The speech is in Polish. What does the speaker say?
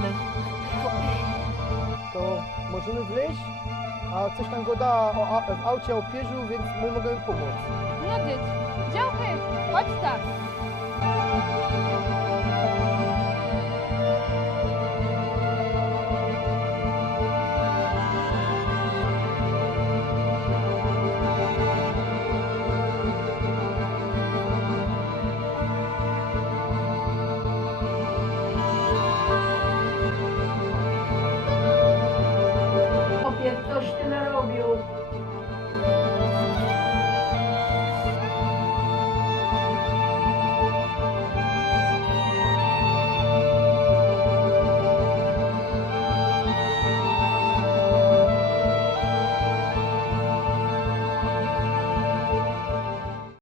straszne. To możemy wleźć, a coś tam go da w aucie opierzył, więc my możemy pomóc. No dyt, działchy, chodź tak.